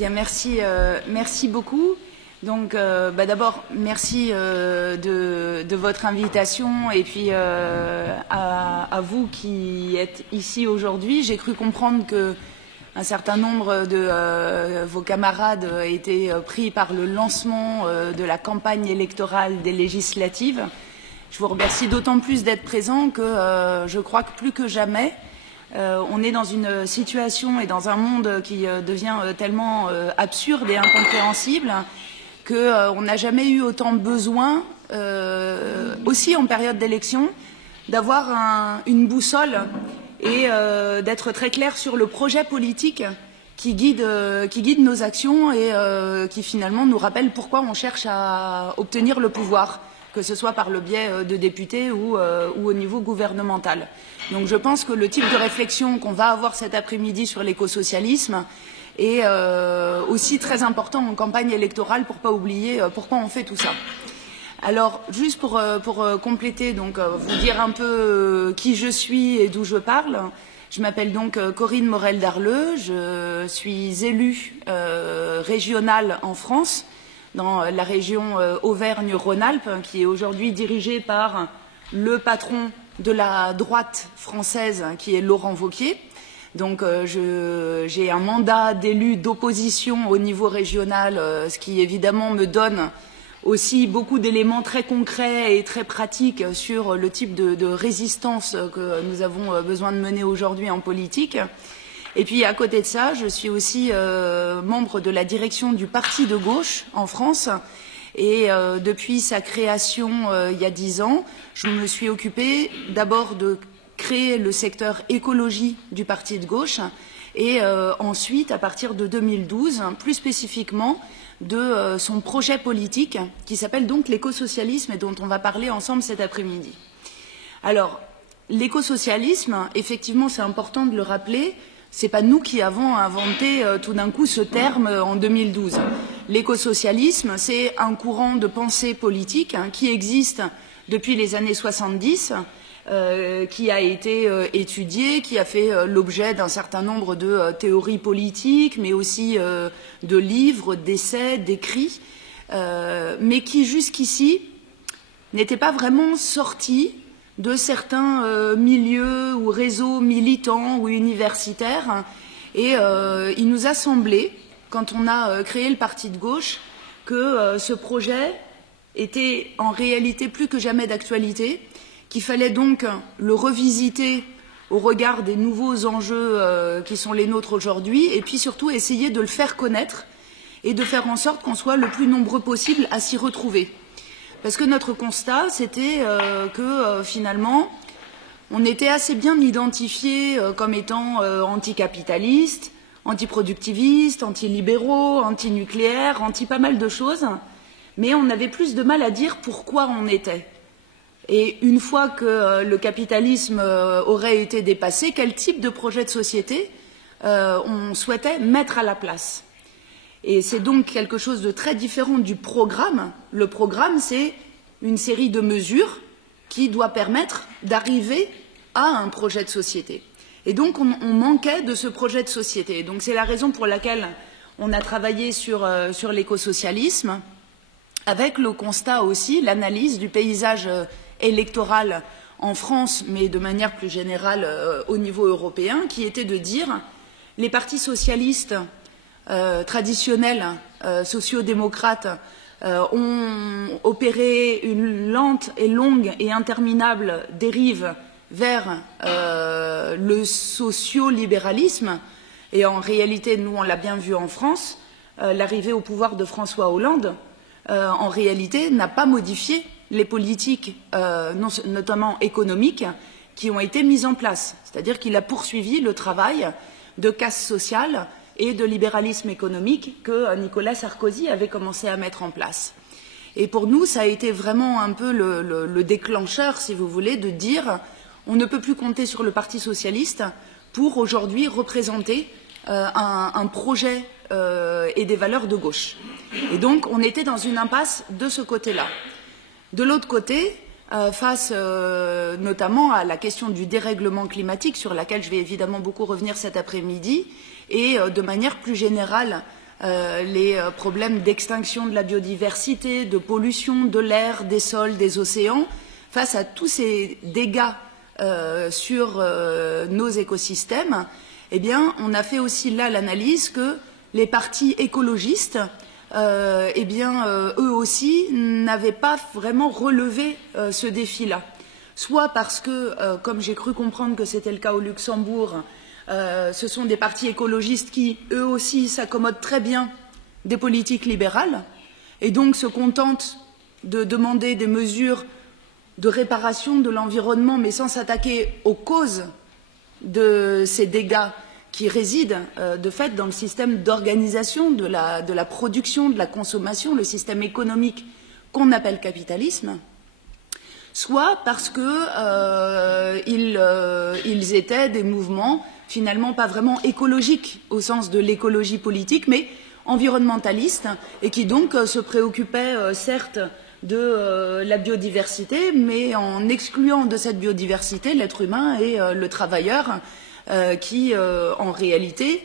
Bien, merci beaucoup. Donc, d'abord, merci de votre invitation et puis à vous qui êtes ici aujourd'hui. J'ai cru comprendre que un certain nombre de vos camarades étaient pris par le lancement de la campagne électorale des législatives. Je vous remercie d'autant plus d'être présents que je crois que plus que jamais, on est dans une situation et dans un monde qui devient tellement absurde et incompréhensible qu'on n'a jamais eu autant besoin, aussi en période d'élection, d'avoir une boussole et d'être très clair sur le projet politique qui guide nos actions et qui finalement nous rappelle pourquoi on cherche à obtenir le pouvoir, que ce soit par le biais de députés ou au niveau gouvernemental. Donc je pense que le type de réflexion qu'on va avoir cet après-midi sur l'écosocialisme est aussi très important en campagne électorale pour ne pas oublier pourquoi on fait tout ça. Alors, juste pour compléter, donc vous dire un peu qui je suis et d'où je parle, je m'appelle donc Corinne Morel-Darleux, je suis élue régionale en France, dans la région Auvergne-Rhône-Alpes, qui est aujourd'hui dirigée par le patron de la droite française, qui est Laurent Wauquiez. Donc j'ai un mandat d'élu d'opposition au niveau régional, ce qui évidemment me donne aussi beaucoup d'éléments très concrets et très pratiques sur le type de résistance que nous avons besoin de mener aujourd'hui en politique. Et puis à côté de ça, je suis aussi membre de la direction du Parti de gauche en France. Et depuis sa création il y a 10 ans, je me suis occupée d'abord de créer le secteur écologie du Parti de gauche et ensuite, à partir de 2012, plus spécifiquement, de son projet politique qui s'appelle donc l'écosocialisme et dont on va parler ensemble cet après-midi. Alors, l'écosocialisme, effectivement, c'est important de le rappeler, ce n'est pas nous qui avons inventé tout d'un coup ce terme en 2012. L'écosocialisme, c'est un courant de pensée politique qui existe depuis les années 70, qui a été étudié, qui a fait l'objet d'un certain nombre de théories politiques, mais aussi de livres, d'essais, d'écrits, mais qui jusqu'ici n'était pas vraiment sorti de certains milieux ou réseaux militants ou universitaires. Et il nous a semblé, quand on a créé le Parti de gauche, que ce projet était en réalité plus que jamais d'actualité, qu'il fallait donc le revisiter au regard des nouveaux enjeux qui sont les nôtres aujourd'hui, et puis surtout essayer de le faire connaître et de faire en sorte qu'on soit le plus nombreux possible à s'y retrouver. Parce que notre constat, c'était que finalement, on était assez bien identifiés comme étant anticapitalistes, antiproductivistes, antilibéraux, antinucléaires, anti pas mal de choses, mais on avait plus de mal à dire pourquoi on était. Et une fois que le capitalisme aurait été dépassé, quel type de projet de société on souhaitait mettre à la place. Et c'est donc quelque chose de très différent du programme. Le programme, c'est une série de mesures qui doit permettre d'arriver à un projet de société. Et donc, on manquait de ce projet de société. Donc, c'est la raison pour laquelle on a travaillé sur l'écosocialisme, avec le constat aussi, l'analyse du paysage électoral en France, mais de manière plus générale au niveau européen, qui était de dire les partis socialistes traditionnels, sociodémocrates, ont opéré une lente et longue et interminable dérive vers le sociolibéralisme. Et en réalité, nous, on l'a bien vu en France, l'arrivée au pouvoir de François Hollande, en réalité, n'a pas modifié les politiques, notamment économiques, qui ont été mises en place. C'est-à-dire qu'il a poursuivi le travail de casse sociale et de libéralisme économique que Nicolas Sarkozy avait commencé à mettre en place. Et pour nous, ça a été vraiment un peu le déclencheur, si vous voulez, de dire on ne peut plus compter sur le Parti socialiste pour aujourd'hui représenter un projet et des valeurs de gauche. Et donc, on était dans une impasse de ce côté-là. De l'autre côté, face notamment à la question du dérèglement climatique, sur laquelle je vais évidemment beaucoup revenir cet après-midi, et de manière plus générale les problèmes d'extinction de la biodiversité, de pollution de l'air, des sols, des océans, face à tous ces dégâts sur nos écosystèmes, eh bien, on a fait aussi là l'analyse que les partis écologistes, eux aussi n'avaient pas vraiment relevé ce défi-là. Soit parce que, comme j'ai cru comprendre que c'était le cas au Luxembourg, ce sont des partis écologistes qui, eux aussi, s'accommodent très bien des politiques libérales et donc se contentent de demander des mesures de réparation de l'environnement, mais sans s'attaquer aux causes de ces dégâts qui résident de fait dans le système d'organisation de la production, de la consommation, le système économique qu'on appelle capitalisme, soit parce que ils étaient des mouvements finalement pas vraiment écologiques au sens de l'écologie politique, mais environnementalistes, et qui donc se préoccupaient certes de la biodiversité, mais en excluant de cette biodiversité l'être humain et le travailleur qui, en réalité,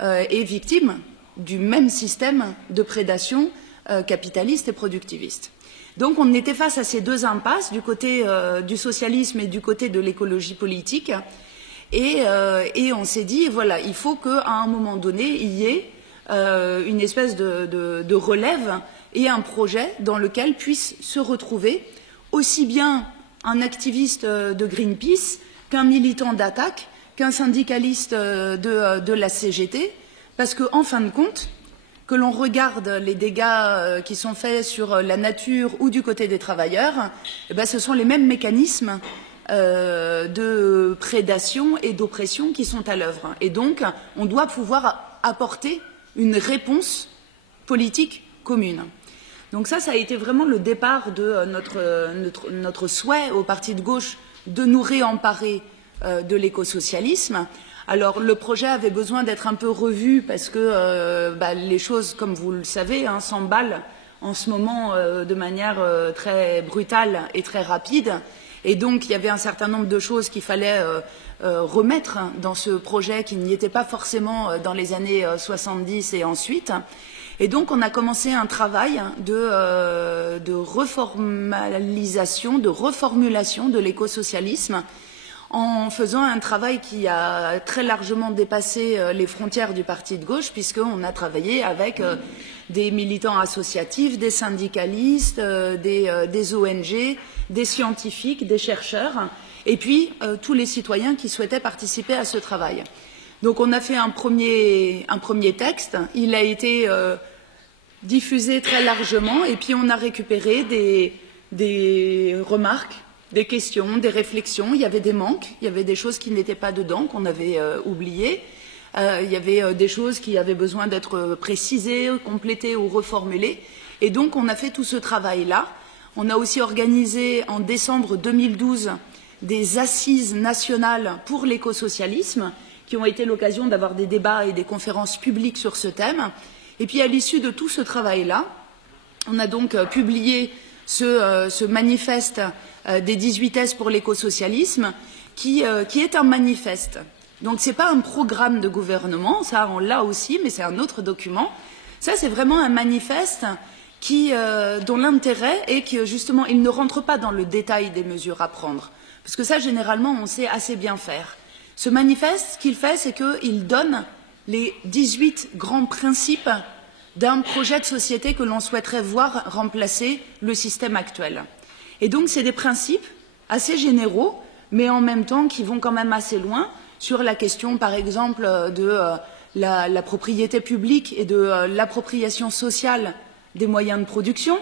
est victime du même système de prédation capitaliste et productiviste. Donc on était face à ces deux impasses, du côté du socialisme et du côté de l'écologie politique, et on s'est dit, voilà, il faut qu'à un moment donné, il y ait une espèce de relève et un projet dans lequel puisse se retrouver aussi bien un activiste de Greenpeace qu'un militant d'Attac, qu'un syndicaliste de la CGT, parce qu'en fin de compte, que l'on regarde les dégâts qui sont faits sur la nature ou du côté des travailleurs, eh bien, ce sont les mêmes mécanismes de prédation et d'oppression qui sont à l'œuvre. Et donc, on doit pouvoir apporter une réponse politique commune. Donc ça a été vraiment le départ de notre souhait au parti de gauche de nous réemparer de l'écosocialisme. Alors le projet avait besoin d'être un peu revu parce que les choses, comme vous le savez, s'emballent en ce moment de manière très brutale et très rapide. Et donc il y avait un certain nombre de choses qu'il fallait remettre dans ce projet qui n'y était pas forcément dans les années 70 et ensuite. Et donc on a commencé un travail de reformalisation, de reformulation de l'écosocialisme en faisant un travail qui a très largement dépassé les frontières du parti de gauche, puisqu'on a travaillé avec des militants associatifs, des syndicalistes, des ONG, des scientifiques, des chercheurs, et puis tous les citoyens qui souhaitaient participer à ce travail. Donc on a fait un premier texte, il a été diffusé très largement, et puis on a récupéré des remarques, des questions, des réflexions. Il y avait des manques, il y avait des choses qui n'étaient pas dedans, qu'on avait oubliées. Il y avait des choses qui avaient besoin d'être précisées, complétées ou reformulées. Et donc, on a fait tout ce travail-là. On a aussi organisé en décembre 2012 des assises nationales pour l'écosocialisme, qui ont été l'occasion d'avoir des débats et des conférences publiques sur ce thème. Et puis, à l'issue de tout ce travail-là, on a donc publié ce manifeste des 18 thèses pour l'écosocialisme, qui est un manifeste. Donc ce n'est pas un programme de gouvernement, ça on l'a aussi, mais c'est un autre document. Ça c'est vraiment un manifeste dont l'intérêt est que justement il ne rentre pas dans le détail des mesures à prendre, parce que ça généralement on sait assez bien faire. Ce manifeste, ce qu'il fait, c'est qu'il donne les 18 grands principes d'un projet de société que l'on souhaiterait voir remplacer le système actuel. Et donc, c'est des principes assez généraux, mais en même temps qui vont quand même assez loin sur la question, par exemple, de la propriété publique et de l'appropriation sociale des moyens de production,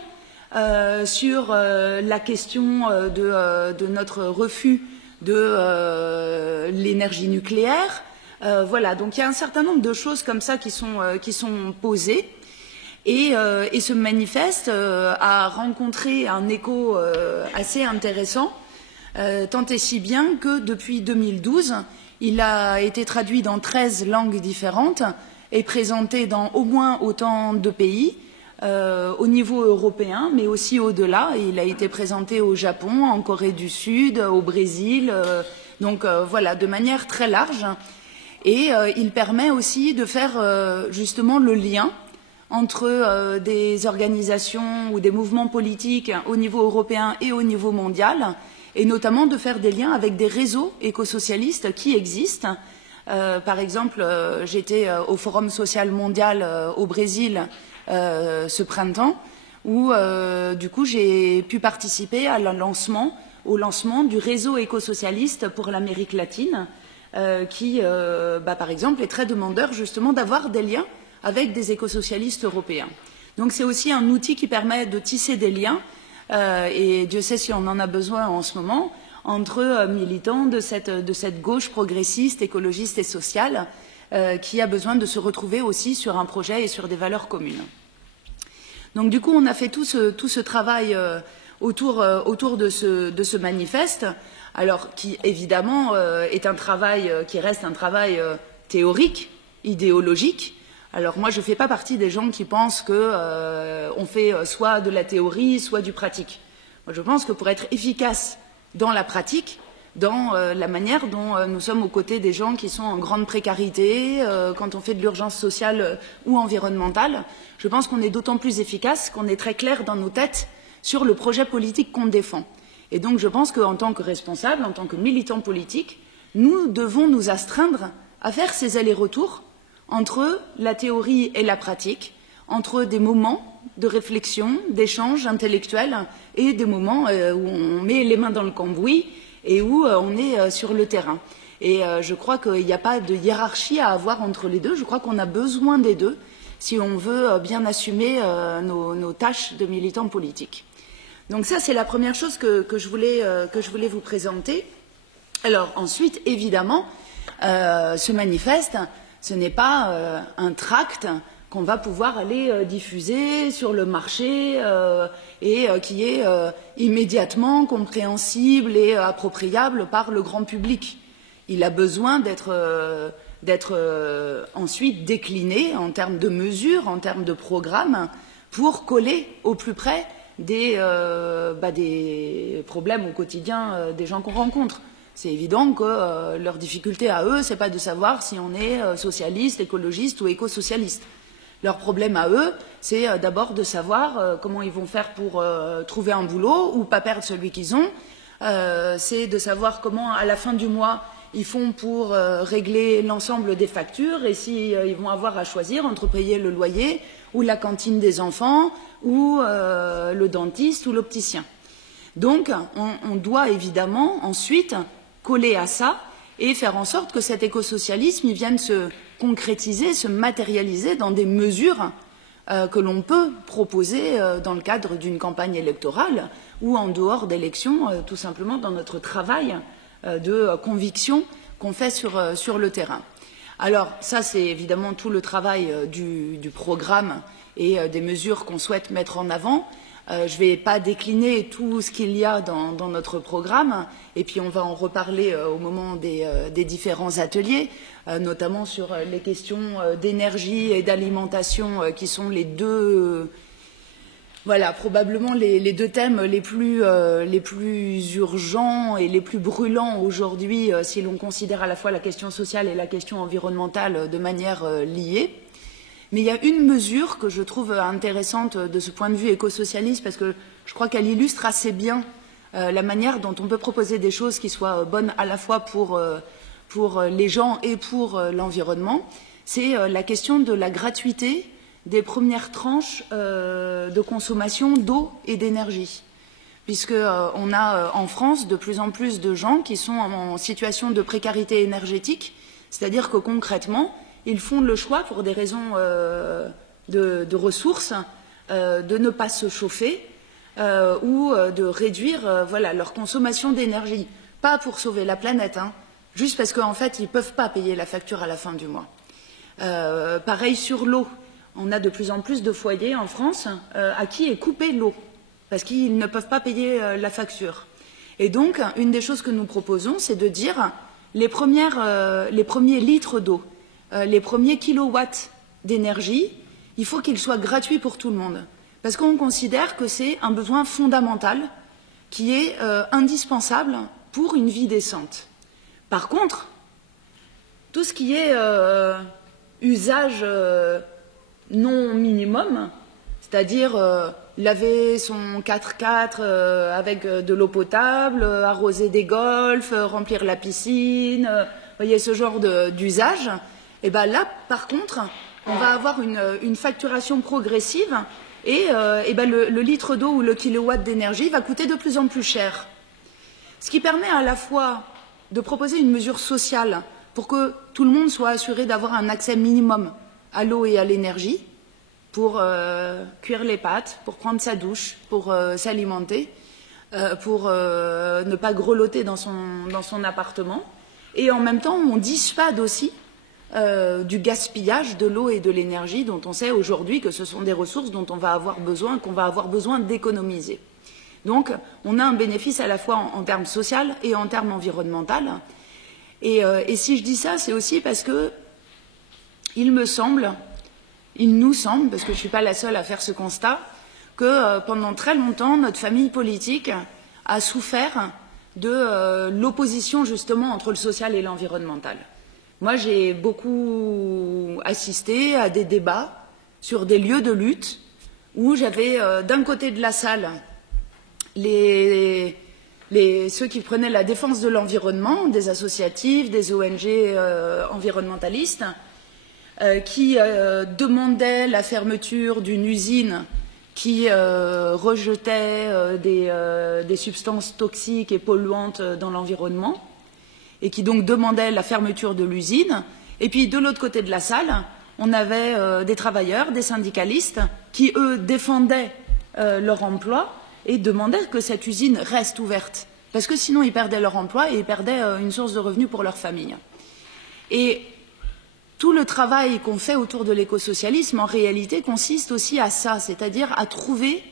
sur la question de notre refus de l'énergie nucléaire. Voilà, donc il y a un certain nombre de choses comme ça qui sont posées. Et ce manifeste a rencontré un écho assez intéressant, tant et si bien que depuis 2012, il a été traduit dans 13 langues différentes et présenté dans au moins autant de pays, au niveau européen, mais aussi au-delà. Il a été présenté au Japon, en Corée du Sud, au Brésil, donc voilà, de manière très large. Et il permet aussi de faire justement le lien entre des organisations ou des mouvements politiques au niveau européen et au niveau mondial, et notamment de faire des liens avec des réseaux écosocialistes qui existent. Par exemple, j'étais au Forum social mondial au Brésil ce printemps, où du coup j'ai pu participer au lancement du réseau écosocialiste pour l'Amérique latine, qui, par exemple, est très demandeur justement d'avoir des liens avec des écosocialistes européens. Donc c'est aussi un outil qui permet de tisser des liens, et Dieu sait si on en a besoin en ce moment, entre militants de cette gauche progressiste, écologiste et sociale, qui a besoin de se retrouver aussi sur un projet et sur des valeurs communes. Donc du coup, on a fait tout ce travail autour de ce manifeste, alors qui évidemment est un travail qui reste un travail théorique, idéologique. Alors moi, je ne fais pas partie des gens qui pensent qu'on fait soit de la théorie, soit du pratique. Moi, je pense que pour être efficace dans la pratique, dans la manière dont nous sommes aux côtés des gens qui sont en grande précarité, quand on fait de l'urgence sociale ou environnementale, je pense qu'on est d'autant plus efficace qu'on est très clair dans nos têtes sur le projet politique qu'on défend. Et donc je pense qu'en tant que responsable, en tant que militant politique, nous devons nous astreindre à faire ces allers-retours entre la théorie et la pratique, entre des moments de réflexion, d'échange intellectuel et des moments où on met les mains dans le cambouis et où on est sur le terrain. Et je crois qu'il n'y a pas de hiérarchie à avoir entre les deux. Je crois qu'on a besoin des deux si on veut bien assumer nos tâches de militants politiques. Donc ça, c'est la première chose que je voulais vous présenter. Alors ensuite, évidemment, ce manifeste, ce n'est pas un tract qu'on va pouvoir aller diffuser sur le marché et qui est immédiatement compréhensible et appropriable par le grand public. Il a besoin d'être ensuite décliné en termes de mesures, en termes de programmes, pour coller au plus près des problèmes au quotidien des gens qu'on rencontre. C'est évident que leur difficulté à eux, ce n'est pas de savoir si on est socialiste, écologiste ou éco-socialiste. Leur problème à eux, c'est d'abord de savoir comment ils vont faire pour trouver un boulot ou pas perdre celui qu'ils ont. C'est de savoir comment, à la fin du mois, ils font pour régler l'ensemble des factures et s'ils vont avoir à choisir entre payer le loyer ou la cantine des enfants ou le dentiste ou l'opticien. Donc, on doit évidemment ensuite coller à ça et faire en sorte que cet écosocialisme vienne se concrétiser, se matérialiser dans des mesures que l'on peut proposer dans le cadre d'une campagne électorale ou en dehors d'élections, tout simplement dans notre travail de conviction qu'on fait sur le terrain. Alors ça, c'est évidemment tout le travail du programme et des mesures qu'on souhaite mettre en avant. Je ne vais pas décliner tout ce qu'il y a dans notre programme, et puis on va en reparler au moment des différents ateliers, notamment sur les questions d'énergie et d'alimentation, qui sont les deux, voilà, probablement les deux thèmes les plus urgents et les plus brûlants aujourd'hui, si l'on considère à la fois la question sociale et la question environnementale de manière liée. Mais il y a une mesure que je trouve intéressante de ce point de vue écosocialiste, parce que je crois qu'elle illustre assez bien la manière dont on peut proposer des choses qui soient bonnes à la fois pour les gens et pour l'environnement. C'est la question de la gratuité des premières tranches de consommation d'eau et d'énergie. Puisqu'on a en France de plus en plus de gens qui sont en situation de précarité énergétique, c'est-à-dire que concrètement, ils font le choix, pour des raisons de ressources, de ne pas se chauffer ou de réduire leur consommation d'énergie. Pas pour sauver la planète, juste parce qu'en fait, ils ne peuvent pas payer la facture à la fin du mois. Pareil sur l'eau. On a de plus en plus de foyers en France à qui est coupée l'eau, parce qu'ils ne peuvent pas payer la facture. Et donc, une des choses que nous proposons, c'est de dire les premiers litres d'eau, les premiers kilowatts d'énergie, il faut qu'ils soient gratuits pour tout le monde. Parce qu'on considère que c'est un besoin fondamental qui est indispensable pour une vie décente. Par contre, tout ce qui est usage non minimum, c'est-à-dire laver son 4x4 avec de l'eau potable, arroser des golfs, remplir la piscine, voyez ce genre d'usage, et ben là, par contre, on va avoir une facturation progressive et ben le litre d'eau ou le kilowatt d'énergie va coûter de plus en plus cher. Ce qui permet à la fois de proposer une mesure sociale pour que tout le monde soit assuré d'avoir un accès minimum à l'eau et à l'énergie, pour cuire les pâtes, pour prendre sa douche, pour s'alimenter, pour ne pas grelotter dans son appartement. Et en même temps, on dissuade aussi du gaspillage de l'eau et de l'énergie dont on sait aujourd'hui que ce sont des ressources dont on va avoir besoin, qu'on va avoir besoin d'économiser. Donc, on a un bénéfice à la fois en termes social et en termes environnemental. Et si je dis ça, c'est aussi parce que il nous semble, parce que je ne suis pas la seule à faire ce constat, que pendant très longtemps, notre famille politique a souffert de l'opposition justement entre le social et l'environnemental. Moi, j'ai beaucoup assisté à des débats sur des lieux de lutte où j'avais d'un côté de la salle ceux qui prenaient la défense de l'environnement, des associatifs, des ONG environnementalistes, qui demandaient la fermeture d'une usine qui rejetait des substances toxiques et polluantes dans l'environnement, et qui donc demandait la fermeture de l'usine. Et puis, de l'autre côté de la salle, on avait des travailleurs, des syndicalistes, qui, eux, défendaient leur emploi et demandaient que cette usine reste ouverte, parce que sinon ils perdaient leur emploi et ils perdaient une source de revenus pour leur famille. Et tout le travail qu'on fait autour de l'écosocialisme, en réalité, consiste aussi à ça, c'est-à-dire à trouver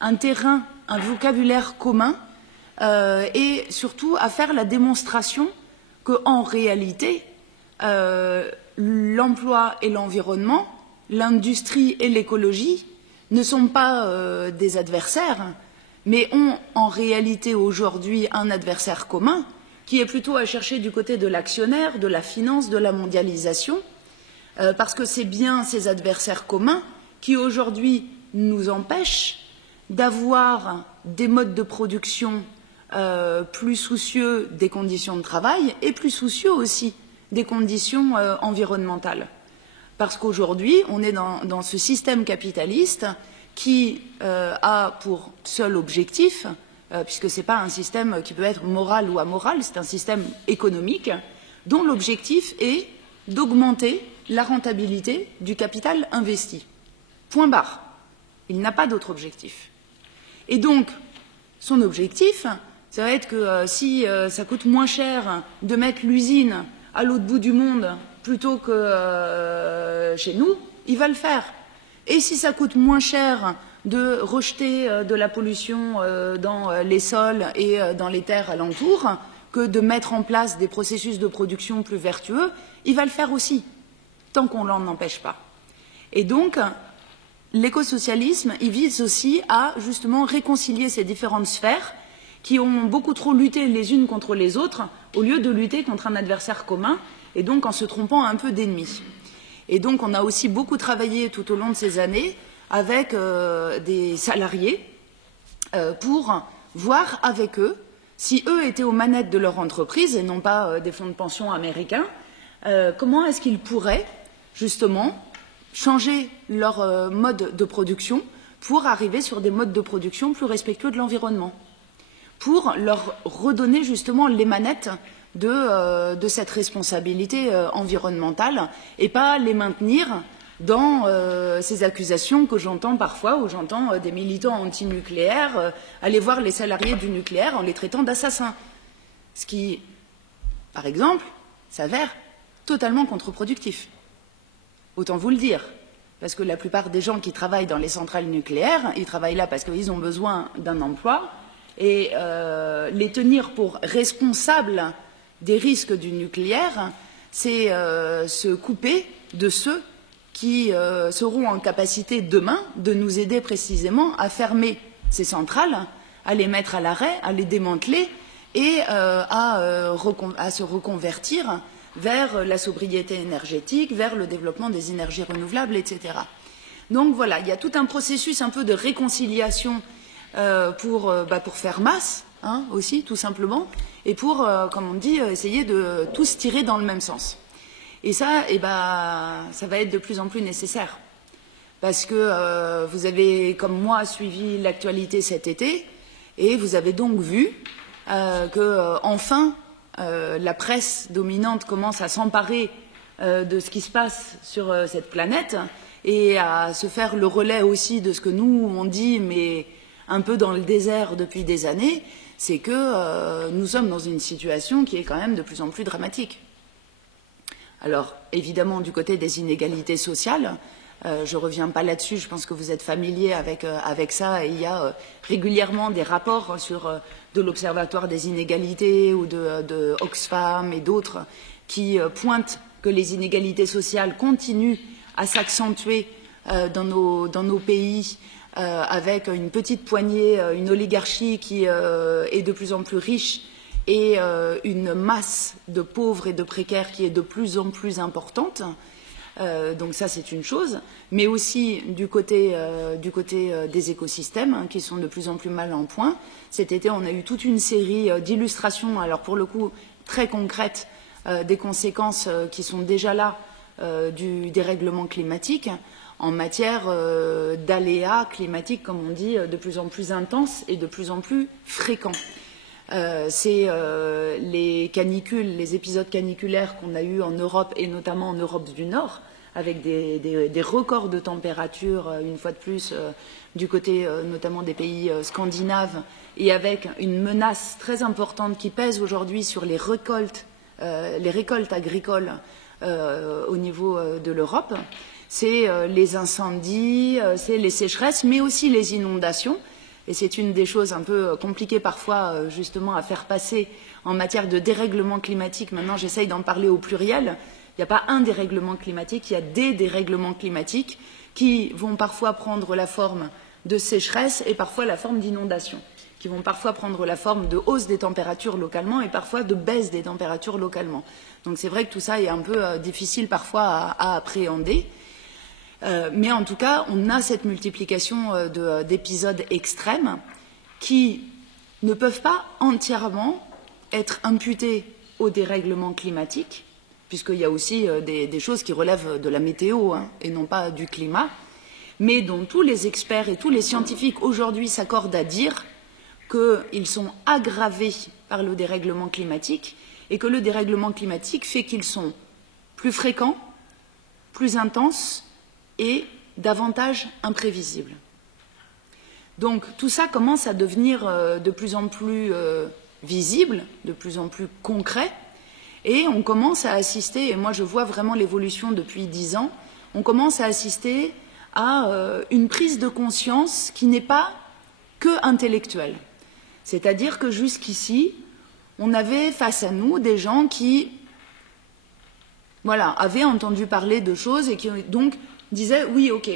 un terrain, un vocabulaire commun, et surtout à faire la démonstration qu'en réalité, l'emploi et l'environnement, l'industrie et l'écologie ne sont pas des adversaires, mais ont en réalité aujourd'hui un adversaire commun qui est plutôt à chercher du côté de l'actionnaire, de la finance, de la mondialisation, parce que c'est bien ces adversaires communs qui aujourd'hui nous empêchent d'avoir des modes de production plus soucieux des conditions de travail et plus soucieux aussi des conditions environnementales. Parce qu'aujourd'hui, on est dans ce système capitaliste qui a pour seul objectif, puisque ce n'est pas un système qui peut être moral ou amoral, c'est un système économique, dont l'objectif est d'augmenter la rentabilité du capital investi. Point barre. Il n'a pas d'autre objectif. Et donc, son objectif, ça va être que si ça coûte moins cher de mettre l'usine à l'autre bout du monde plutôt que chez nous, il va le faire. Et si ça coûte moins cher de rejeter de la pollution dans les sols et dans les terres alentours que de mettre en place des processus de production plus vertueux, il va le faire aussi, tant qu'on ne l'en empêche pas. Et donc, l'écosocialisme, il vise aussi à justement réconcilier ces différentes sphères qui ont beaucoup trop lutté les unes contre les autres, au lieu de lutter contre un adversaire commun, et donc en se trompant un peu d'ennemis. Et donc on a aussi beaucoup travaillé tout au long de ces années avec des salariés pour voir avec eux si eux étaient aux manettes de leur entreprise et non pas des fonds de pension américains, comment est-ce qu'ils pourraient justement changer leur mode de production pour arriver sur des modes de production plus respectueux de l'environnement, pour leur redonner justement les manettes de cette responsabilité environnementale et pas les maintenir dans ces accusations que j'entends parfois, où j'entends des militants antinucléaires aller voir les salariés du nucléaire en les traitant d'assassins. Ce qui, par exemple, s'avère totalement contre-productif. Autant vous le dire. Parce que la plupart des gens qui travaillent dans les centrales nucléaires, ils travaillent là parce qu'ils ont besoin d'un emploi, et les tenir pour responsables des risques du nucléaire, c'est se couper de ceux qui seront en capacité demain de nous aider précisément à fermer ces centrales, à les mettre à l'arrêt, à les démanteler et à se reconvertir vers la sobriété énergétique, vers le développement des énergies renouvelables, etc. Donc voilà, il y a tout un processus un peu de réconciliation pour faire masse, hein, aussi, tout simplement, et pour, comme on dit, essayer de tous tirer dans le même sens. Et ça, ça va être de plus en plus nécessaire. Parce que vous avez, comme moi, suivi l'actualité cet été, et vous avez donc vu enfin, la presse dominante commence à s'emparer de ce qui se passe sur cette planète et à se faire le relais aussi de ce que nous, on dit, mais un peu dans le désert depuis des années, c'est que nous sommes dans une situation qui est quand même de plus en plus dramatique. Alors, évidemment, du côté des inégalités sociales, je ne reviens pas là-dessus, je pense que vous êtes familiers avec ça, et il y a régulièrement des rapports de l'Observatoire des inégalités ou de Oxfam et d'autres qui pointent que les inégalités sociales continuent à s'accentuer dans nos pays, avec une petite poignée, une oligarchie qui est de plus en plus riche et une masse de pauvres et de précaires qui est de plus en plus importante. Donc ça, c'est une chose. Mais aussi du côté des écosystèmes, hein, qui sont de plus en plus mal en point. Cet été, on a eu toute une série d'illustrations, alors pour le coup très concrètes, des conséquences qui sont déjà là du dérèglement climatique en matière d'aléas climatiques, comme on dit, de plus en plus intenses et de plus en plus fréquents. C'est les canicules, les épisodes caniculaires qu'on a eus en Europe et notamment en Europe du Nord, avec des records de température, une fois de plus, du côté notamment des pays scandinaves, et avec une menace très importante qui pèse aujourd'hui sur les récoltes agricoles au niveau de l'Europe. C'est les incendies, c'est les sécheresses, mais aussi les inondations. Et c'est une des choses un peu compliquées parfois, justement, à faire passer en matière de dérèglement climatique. Maintenant, j'essaye d'en parler au pluriel. Il n'y a pas un dérèglement climatique, il y a des dérèglements climatiques qui vont parfois prendre la forme de sécheresse et parfois la forme d'inondation, qui vont parfois prendre la forme de hausse des températures localement et parfois de baisse des températures localement. Donc c'est vrai que tout ça est un peu difficile parfois à appréhender. Mais en tout cas, on a cette multiplication d'épisodes extrêmes qui ne peuvent pas entièrement être imputés au dérèglement climatique, puisqu'il y a aussi des choses qui relèvent de la météo, hein, et non pas du climat, mais dont tous les experts et tous les scientifiques aujourd'hui s'accordent à dire qu'ils sont aggravés par le dérèglement climatique et que le dérèglement climatique fait qu'ils sont plus fréquents, plus intenses et davantage imprévisible. Donc tout ça commence à devenir de plus en plus visible, de plus en plus concret, et on commence à assister, et moi je vois vraiment l'évolution depuis 10 ans, on commence à assister à une prise de conscience qui n'est pas que intellectuelle. C'est-à-dire que jusqu'ici, on avait face à nous des gens qui avaient entendu parler de choses et qui donc disait oui, ok,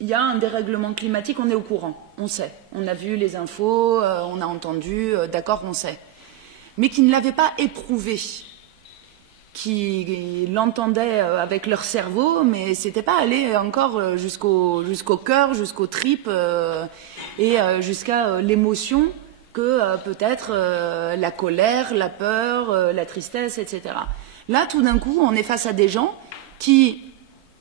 il y a un dérèglement climatique, on est au courant, on sait, on a vu les infos, on a entendu, d'accord, on sait, mais qui ne l'avaient pas éprouvé, qui l'entendaient avec leur cerveau, mais c'était pas allé encore jusqu'au cœur, jusqu'aux tripes et jusqu'à l'émotion que peut-être la colère, la peur, la tristesse, etc. Là, tout d'un coup, on est face à des gens qui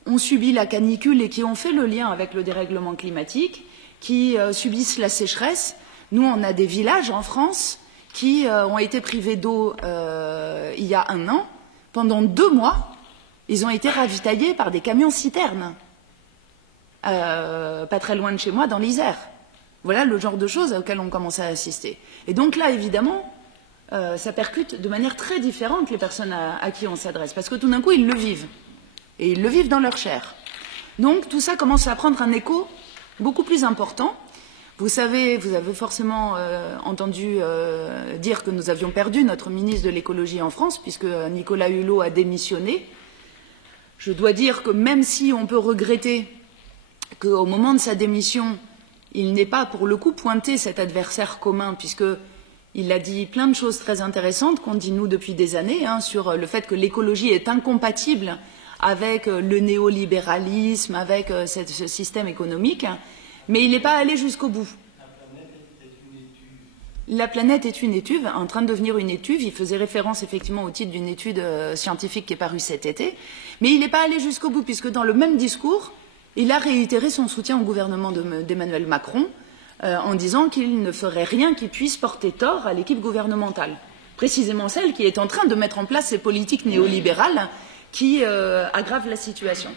ont subi la canicule et qui ont fait le lien avec le dérèglement climatique, qui subissent la sécheresse. Nous, on a des villages en France qui ont été privés d'eau il y a 1 an. Pendant 2 mois, ils ont été ravitaillés par des camions-citernes, pas très loin de chez moi, dans l'Isère. Voilà le genre de choses auxquelles on commence à assister. Et donc là, évidemment, ça percute de manière très différente les personnes à qui on s'adresse, parce que tout d'un coup, ils le vivent. Et ils le vivent dans leur chair. Donc tout ça commence à prendre un écho beaucoup plus important. Vous savez, vous avez forcément entendu dire que nous avions perdu notre ministre de l'écologie en France, puisque Nicolas Hulot a démissionné. Je dois dire que même si on peut regretter qu'au moment de sa démission, il n'ait pas pour le coup pointé cet adversaire commun, puisqu'il a dit plein de choses très intéressantes qu'on dit nous depuis des années, hein, sur le fait que l'écologie est incompatible avec le néolibéralisme, avec ce système économique, mais il n'est pas allé jusqu'au bout. La planète est une étuve, en train de devenir une étuve. Il faisait référence effectivement au titre d'une étude scientifique qui est parue cet été, mais il n'est pas allé jusqu'au bout, puisque dans le même discours, il a réitéré son soutien au gouvernement d'Emmanuel Macron en disant qu'il ne ferait rien qui puisse porter tort à l'équipe gouvernementale, précisément celle qui est en train de mettre en place ces politiques néolibérales qui aggravent la situation.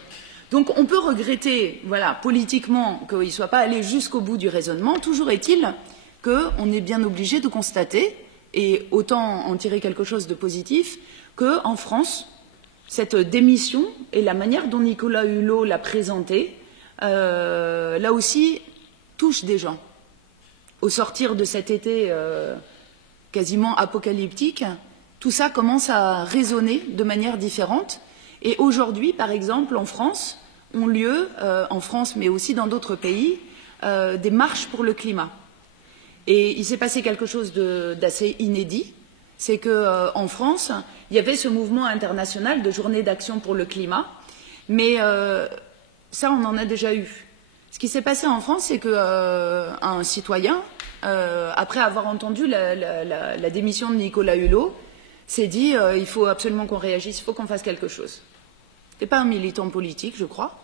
Donc on peut regretter, voilà, politiquement qu'il ne soit pas allé jusqu'au bout du raisonnement. Toujours est-il qu'on est bien obligé de constater, et autant en tirer quelque chose de positif, qu'en France, cette démission et la manière dont Nicolas Hulot l'a présentée, là aussi, touche des gens. Au sortir de cet été quasiment apocalyptique, tout ça commence à résonner de manière différente. Et aujourd'hui, par exemple, en France, ont lieu, en France mais aussi dans d'autres pays, des marches pour le climat. Et il s'est passé quelque chose d'assez inédit, c'est qu'en France, il y avait ce mouvement international de journée d'action pour le climat, mais ça, on en a déjà eu. Ce qui s'est passé en France, c'est qu'un citoyen, après avoir entendu la démission de Nicolas Hulot, s'est dit il faut absolument qu'on réagisse, il faut qu'on fasse quelque chose. Ce n'était pas un militant politique, je crois.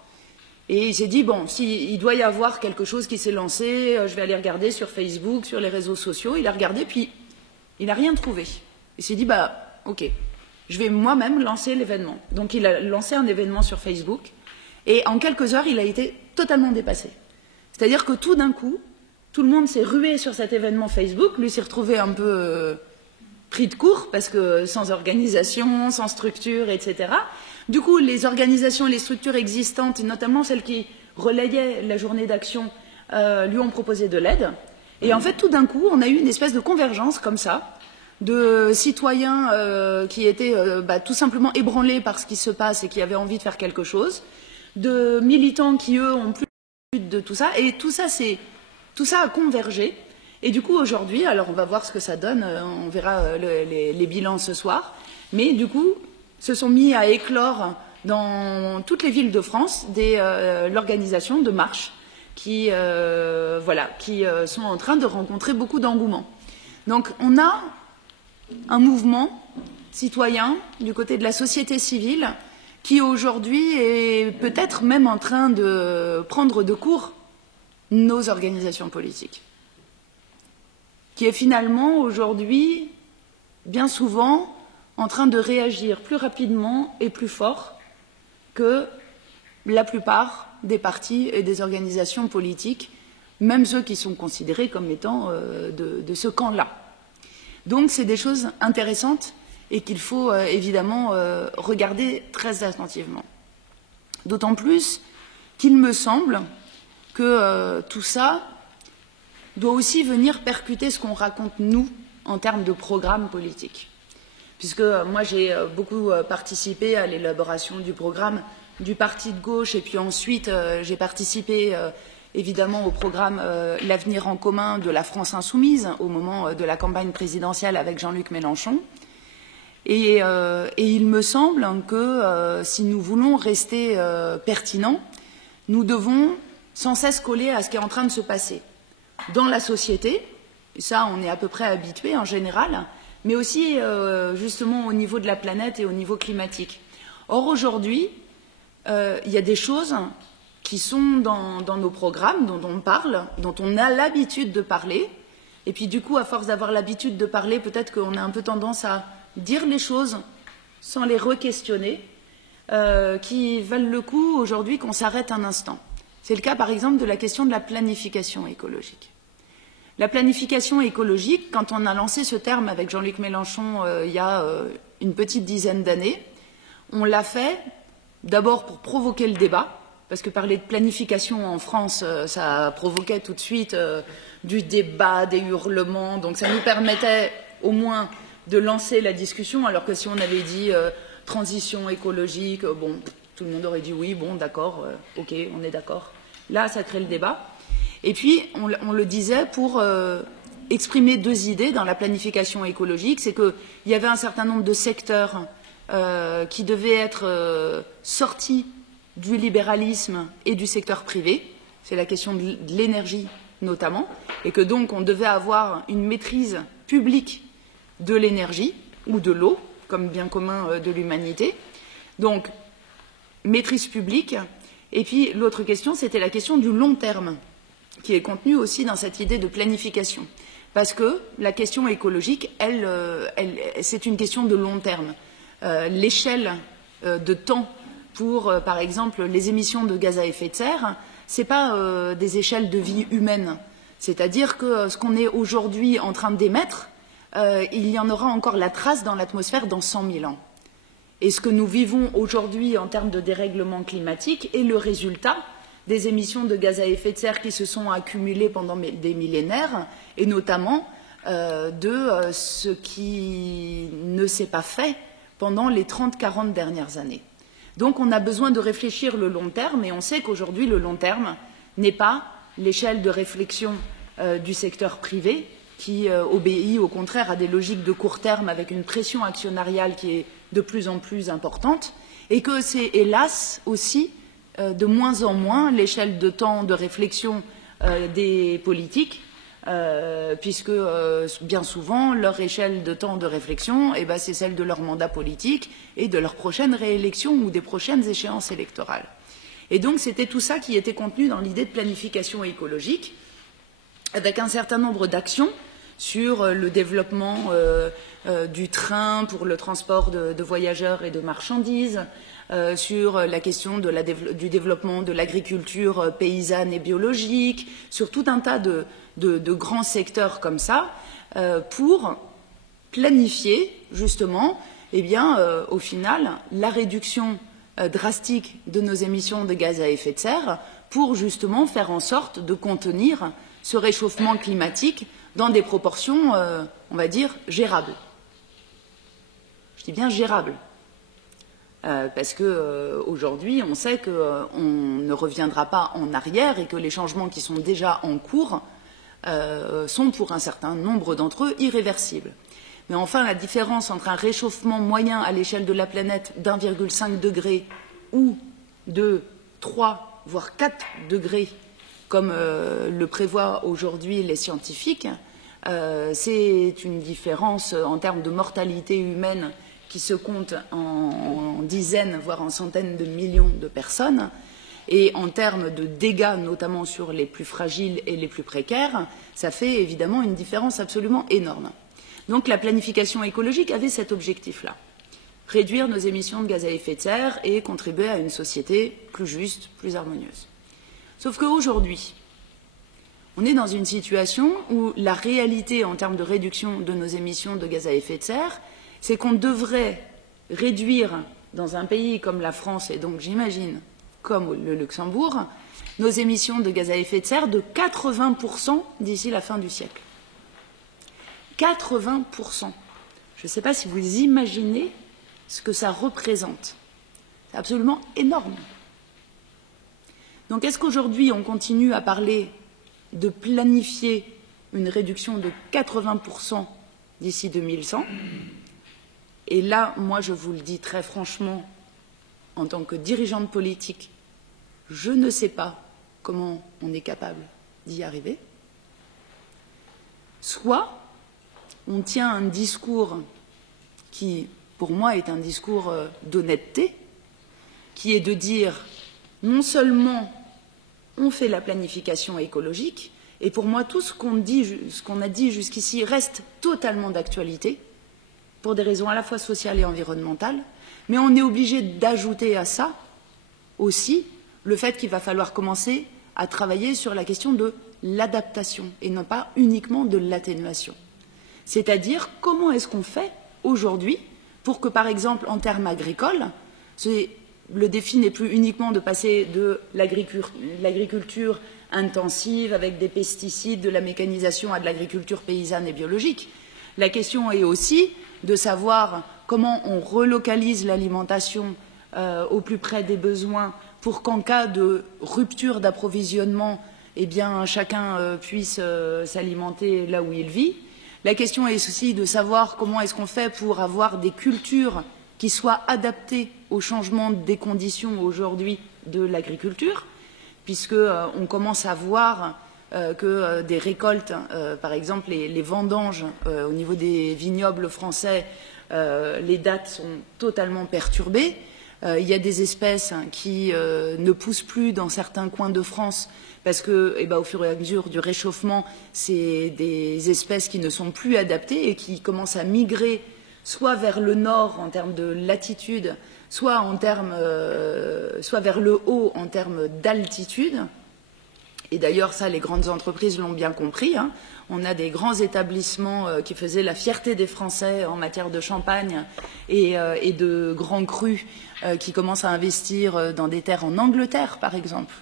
Et il s'est dit, bon, il doit y avoir quelque chose qui s'est lancé, je vais aller regarder sur Facebook, sur les réseaux sociaux. Il a regardé, puis il n'a rien trouvé. Il s'est dit, bah, ok, je vais moi-même lancer l'événement. Donc il a lancé un événement sur Facebook, et en quelques heures, il a été totalement dépassé. C'est-à-dire que tout d'un coup, tout le monde s'est rué sur cet événement Facebook, lui s'est retrouvé un peu pris de court, parce que sans organisation, sans structure, etc. Du coup, les organisations, les structures existantes, et notamment celles qui relayaient la journée d'action, lui ont proposé de l'aide. Et en fait, tout d'un coup, on a eu une espèce de convergence comme ça, de citoyens qui étaient tout simplement ébranlés par ce qui se passe et qui avaient envie de faire quelque chose, de militants qui, eux, ont plus de tout ça. Et tout ça a convergé. Et du coup, aujourd'hui, alors on va voir ce que ça donne, on verra les bilans ce soir, mais du coup, se sont mis à éclore dans toutes les villes de France l'organisation de marches qui sont en train de rencontrer beaucoup d'engouement. Donc on a un mouvement citoyen du côté de la société civile qui aujourd'hui est peut-être même en train de prendre de court nos organisations politiques, qui est finalement aujourd'hui bien souvent en train de réagir plus rapidement et plus fort que la plupart des partis et des organisations politiques, même ceux qui sont considérés comme étant de ce camp-là. Donc c'est des choses intéressantes et qu'il faut évidemment regarder très attentivement. D'autant plus qu'il me semble que tout ça doit aussi venir percuter ce qu'on raconte nous en termes de programme politique. Puisque moi j'ai beaucoup participé à l'élaboration du programme du parti de gauche et puis ensuite j'ai participé évidemment au programme L'avenir en commun de la France insoumise au moment de la campagne présidentielle avec Jean-Luc Mélenchon. Et il me semble que si nous voulons rester pertinents, nous devons sans cesse coller à ce qui est en train de se passer dans la société, et ça on est à peu près habitué en général, mais aussi justement au niveau de la planète et au niveau climatique. Or aujourd'hui, il y a des choses qui sont dans nos programmes, dont on parle, dont on a l'habitude de parler, et puis du coup, à force d'avoir l'habitude de parler, peut-être qu'on a un peu tendance à dire les choses sans les re-questionner, qui valent le coup aujourd'hui qu'on s'arrête un instant. C'est le cas par exemple de la question de la planification écologique. La planification écologique, quand on a lancé ce terme avec Jean-Luc Mélenchon il y a une petite dizaine d'années, on l'a fait d'abord pour provoquer le débat, parce que parler de planification en France, ça provoquait tout de suite du débat, des hurlements, donc ça nous permettait au moins de lancer la discussion, alors que si on avait dit transition écologique, bon, tout le monde aurait dit oui, bon, d'accord, ok, on est d'accord. Là, ça crée le débat. Et puis, on le disait pour exprimer deux idées dans la planification écologique, c'est qu'il y avait un certain nombre de secteurs qui devait être sortie du libéralisme et du secteur privé, c'est la question de l'énergie notamment, et que donc on devait avoir une maîtrise publique de l'énergie ou de l'eau comme bien commun de l'humanité. Donc, maîtrise publique. Et puis, l'autre question, c'était la question du long terme, qui est contenue aussi dans cette idée de planification. Parce que la question écologique, c'est une question de long terme. L'échelle de temps pour, par exemple, les émissions de gaz à effet de serre, ce n'est pas des échelles de vie humaine. C'est-à-dire que ce qu'on est aujourd'hui en train d'émettre, il y en aura encore la trace dans l'atmosphère dans 100 000 ans. Et ce que nous vivons aujourd'hui en termes de dérèglement climatique est le résultat des émissions de gaz à effet de serre qui se sont accumulées pendant des millénaires, et notamment de ce qui ne s'est pas fait pendant les 30-40 dernières années. Donc on a besoin de réfléchir le long terme, et on sait qu'aujourd'hui le long terme n'est pas l'échelle de réflexion du secteur privé, qui obéit au contraire à des logiques de court terme avec une pression actionnariale qui est de plus en plus importante, et que c'est hélas aussi de moins en moins l'échelle de temps de réflexion des politiques, puisque bien souvent leur échelle de temps de réflexion, c'est celle de leur mandat politique et de leur prochaine réélection ou des prochaines échéances électorales. Et donc c'était tout ça qui était contenu dans l'idée de planification écologique, avec un certain nombre d'actions sur le développement du train pour le transport de voyageurs et de marchandises, sur la question du développement de l'agriculture paysanne et biologique, sur tout un tas de grands secteurs comme ça, pour planifier justement, au final, la réduction drastique de nos émissions de gaz à effet de serre, pour justement faire en sorte de contenir ce réchauffement climatique dans des proportions, on va dire, gérables. Je dis bien gérables. Parce qu'aujourd'hui, on sait qu'on ne reviendra pas en arrière et que les changements qui sont déjà en cours sont, pour un certain nombre d'entre eux, irréversibles. Mais enfin, la différence entre un réchauffement moyen à l'échelle de la planète d'1,5 degré ou de 3, voire 4 degrés, comme le prévoient aujourd'hui les scientifiques, c'est une différence en termes de mortalité humaine qui se compte en dizaines, voire en centaines de millions de personnes, et en termes de dégâts, notamment sur les plus fragiles et les plus précaires, ça fait évidemment une différence absolument énorme. Donc la planification écologique avait cet objectif-là, réduire nos émissions de gaz à effet de serre et contribuer à une société plus juste, plus harmonieuse. Sauf qu'aujourd'hui, on est dans une situation où la réalité en termes de réduction de nos émissions de gaz à effet de serre, c'est qu'on devrait réduire dans un pays comme la France, et donc j'imagine comme le Luxembourg, nos émissions de gaz à effet de serre de 80% d'ici la fin du siècle. 80%. Je ne sais pas si vous imaginez ce que ça représente. C'est absolument énorme. Donc est-ce qu'aujourd'hui on continue à parler de planifier une réduction de 80% d'ici 2100 ? Et là, moi je vous le dis très franchement, en tant que dirigeante politique, je ne sais pas comment on est capable d'y arriver. Soit on tient un discours qui, pour moi, est un discours d'honnêteté, qui est de dire non seulement on fait la planification écologique, et pour moi tout ce qu'on a dit jusqu'ici reste totalement d'actualité, pour des raisons à la fois sociales et environnementales, mais on est obligé d'ajouter à ça aussi le fait qu'il va falloir commencer à travailler sur la question de l'adaptation et non pas uniquement de l'atténuation. C'est-à-dire comment est-ce qu'on fait aujourd'hui pour que, par exemple, en termes agricoles, le défi n'est plus uniquement de passer de l'agriculture intensive avec des pesticides, de la mécanisation à de l'agriculture paysanne et biologique. La question est aussi de savoir comment on relocalise l'alimentation au plus près des besoins pour qu'en cas de rupture d'approvisionnement, chacun puisse s'alimenter là où il vit. La question est aussi de savoir comment est-ce qu'on fait pour avoir des cultures qui soit adapté au changement des conditions aujourd'hui de l'agriculture, puisqu'on commence à voir que des récoltes, par exemple les vendanges au niveau des vignobles français, les dates sont totalement perturbées. Il y a des espèces qui ne poussent plus dans certains coins de France parce que, au fur et à mesure du réchauffement, c'est des espèces qui ne sont plus adaptées et qui commencent à migrer soit vers le nord en termes de latitude, soit vers le haut en termes d'altitude. Et d'ailleurs, ça, les grandes entreprises l'ont bien compris. Hein. On a des grands établissements qui faisaient la fierté des Français en matière de champagne et de grands crus qui commencent à investir dans des terres en Angleterre, par exemple.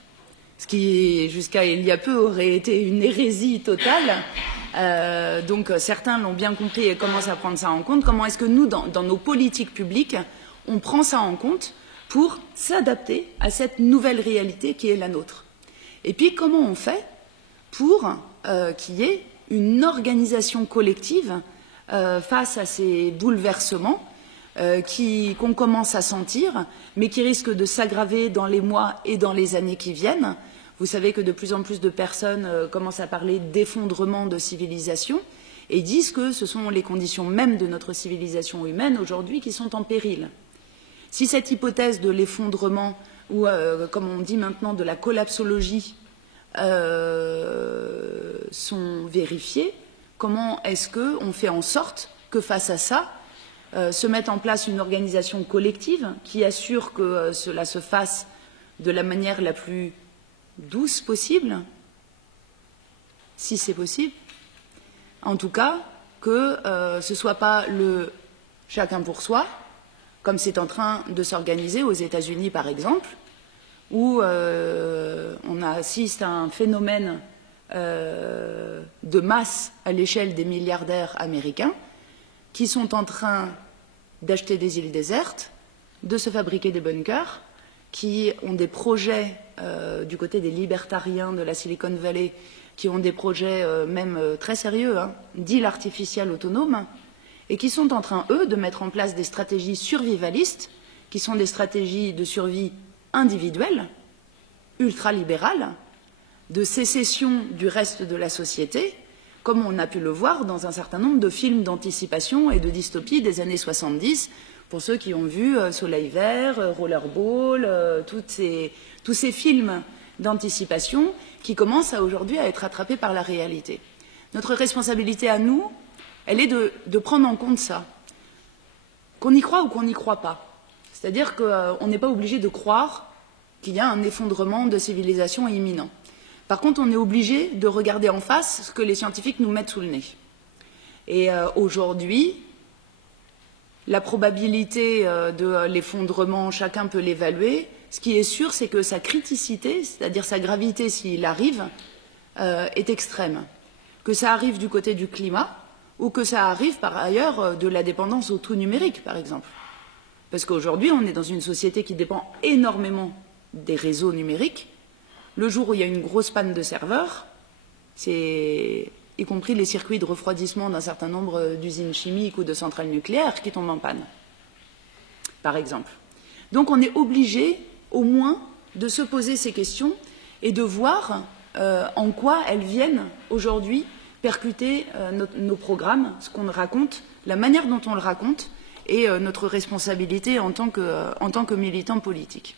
Ce qui, jusqu'à il y a peu, aurait été une hérésie totale. Donc certains l'ont bien compris et commencent à prendre ça en compte. Comment est-ce que nous, dans nos politiques publiques, on prend ça en compte pour s'adapter à cette nouvelle réalité qui est la nôtre? Et puis, comment on fait pour qu'il y ait une organisation collective face à ces bouleversements qu'on commence à sentir, mais qui risquent de s'aggraver dans les mois et dans les années qui viennent? Vous savez que de plus en plus de personnes commencent à parler d'effondrement de civilisation et disent que ce sont les conditions mêmes de notre civilisation humaine aujourd'hui qui sont en péril. Si cette hypothèse de l'effondrement ou, comme on dit maintenant, de la collapsologie sont vérifiées, comment est-ce qu'on fait en sorte que face à ça, se mette en place une organisation collective qui assure que cela se fasse de la manière la plus douce possible, si c'est possible, en tout cas que ce ne soit pas le chacun pour soi, comme c'est en train de s'organiser aux États-Unis par exemple, où on assiste à un phénomène de masse à l'échelle des milliardaires américains qui sont en train d'acheter des îles désertes, de se fabriquer des bunkers, qui ont des projets du côté des libertariens de la Silicon Valley, qui ont des projets même très sérieux, d'îles artificielles autonomes, et qui sont en train, eux, de mettre en place des stratégies survivalistes, qui sont des stratégies de survie individuelle, ultralibérale, de sécession du reste de la société, comme on a pu le voir dans un certain nombre de films d'anticipation et de dystopie des années 70, pour ceux qui ont vu Soleil Vert, Rollerball, tous ces films d'anticipation qui commencent aujourd'hui à être rattrapés par la réalité. Notre responsabilité à nous, elle est de prendre en compte ça, qu'on y croit ou qu'on n'y croit pas. C'est-à-dire qu'on n'est pas obligé de croire qu'il y a un effondrement de civilisation imminent. Par contre, on est obligé de regarder en face ce que les scientifiques nous mettent sous le nez. Et aujourd'hui, la probabilité de l'effondrement, chacun peut l'évaluer. Ce qui est sûr, c'est que sa criticité, c'est-à-dire sa gravité s'il arrive, est extrême. Que ça arrive du côté du climat ou que ça arrive par ailleurs de la dépendance au tout numérique, par exemple. Parce qu'aujourd'hui, on est dans une société qui dépend énormément des réseaux numériques. Le jour où il y a une grosse panne de serveurs, c'est y compris les circuits de refroidissement d'un certain nombre d'usines chimiques ou de centrales nucléaires qui tombent en panne, par exemple. Donc on est obligé, au moins, de se poser ces questions et de voir en quoi elles viennent aujourd'hui percuter nos programmes, ce qu'on raconte, la manière dont on le raconte et notre responsabilité en tant que militant politique.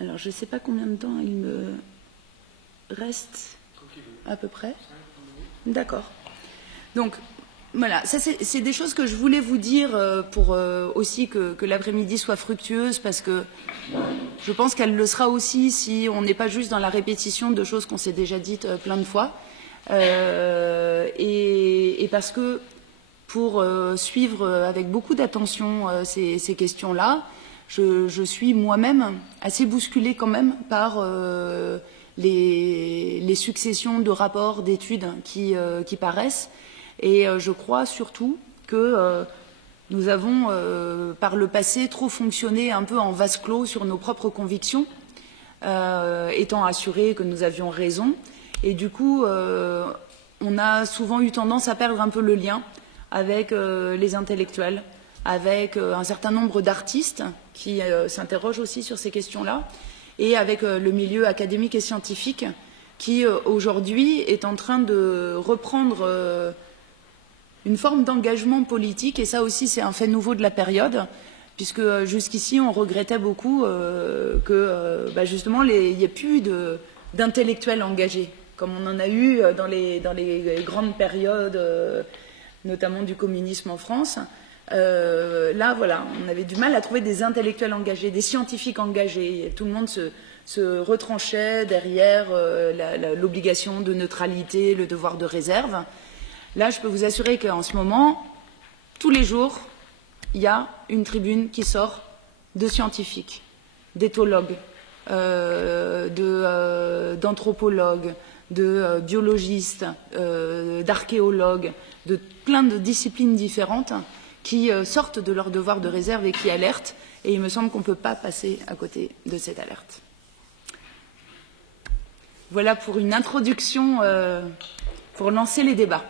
Alors, je ne sais pas combien de temps il me reste, à peu près. D'accord. Donc, voilà, ça c'est des choses que je voulais vous dire pour aussi que l'après-midi soit fructueuse, parce que je pense qu'elle le sera aussi si on n'est pas juste dans la répétition de choses qu'on s'est déjà dites plein de fois. Et parce que pour suivre avec beaucoup d'attention ces questions-là, je suis moi-même assez bousculée quand même par les successions de rapports, d'études qui paraissent. Et je crois surtout que nous avons, par le passé, trop fonctionné un peu en vase clos sur nos propres convictions, étant assurés que nous avions raison. Et du coup, on a souvent eu tendance à perdre un peu le lien avec les intellectuels, avec un certain nombre d'artistes qui s'interrogent aussi sur ces questions-là, et avec le milieu académique et scientifique qui, aujourd'hui, est en train de reprendre une forme d'engagement politique, et ça aussi c'est un fait nouveau de la période, puisque jusqu'ici on regrettait beaucoup que justement il n'y ait plus d'intellectuels engagés, comme on en a eu dans les grandes périodes, notamment du communisme en France. Là, voilà, on avait du mal à trouver des intellectuels engagés, des scientifiques engagés. Tout le monde se retranchait derrière l'obligation de neutralité, le devoir de réserve. Là, je peux vous assurer qu'en ce moment, tous les jours, il y a une tribune qui sort de scientifiques, d'éthologues, d'anthropologues, de biologistes, d'archéologues, de plein de disciplines différentes qui sortent de leur devoir de réserve et qui alertent. Et il me semble qu'on ne peut pas passer à côté de cette alerte. Voilà pour une introduction pour lancer les débats.